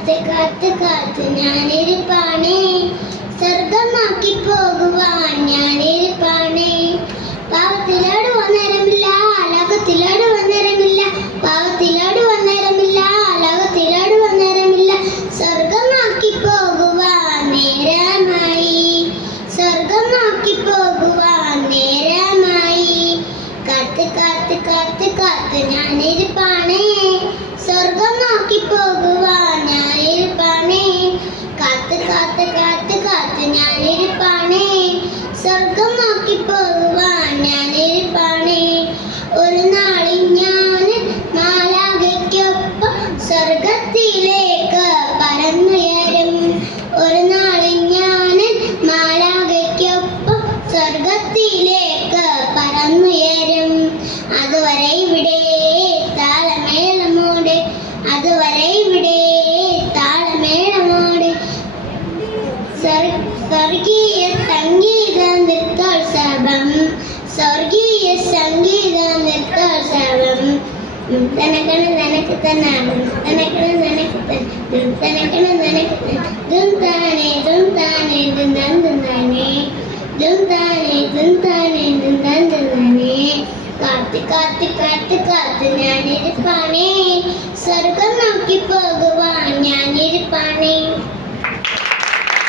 കാത്ത് കാത്ത് കാത്ത് ഞാനിരിപ്പാണേ, സ്വർഗമാക്കി പോകുവാൻ ഞാനിരിപ്പാണേ. പാവത്തിലോടുവാൻ നേരമില്ല, ലോകത്തിലോടുവാൻ നേരമില്ല, പാവത്തിലോടുവാൻ നേരമില്ല, ലോകത്തിലോടുവാൻ നേരമില്ല. സ്വർഗമാക്കി പോകുവാൻ നേരമായി, സ്വർഗമാക്കി പോകുവാൻ നേരമായി. കാത്ത് കാത്ത് കാത്ത് കാത്ത് ഞാനിരിപ്പാണേ, സ്വർഗമാക്കി പോകുവാൻ ഞാനിരിപ്പാണേ. കാത്ത് കാത്ത് കാത്ത് കാത്ത് ഞാനിരിപ്പാണേ, സ്വർഗമാക്കി പോകുവാൻ ഞാനിരിപ്പാണേ. ഒരു നാളിൽ ഞാൻ മാലാഖയ്ക്കൊപ്പം സ്വർഗത്തിലേക്ക് പറന്നുയരും. ഒരു നാളിൽ ഞാൻ മാലാഖയ്ക്കൊപ്പം സ്വർഗത്തിലേക്ക് പറന്നുയരും. അതുവരെ ഇവിടെ താളമേളമോടെ, അതുവരെ ഇവിടെ താളമേളമോടെ. സ്വർഗീയ സംഗീത നൃത്തോത്സവം, സ്വർഗീയ സംഗീത നൃത്തോത്സവം. തനക്കണ നനക്ക് തന്നാണ്, തനക്കണ നനക്ക് തനക്കണ നനക്ക് ദും താനേ ദും താനേ ദും താനേ ദും താനേ ദും താനേ ദും താനേ. കാത്ത് കാത്ത് കാത്ത് കാത്ത് ഞാനിരിപ്പാണേ, സ്വർഗം നോക്കി പോകുവാൻ ഞാനിരിപ്പാണേ.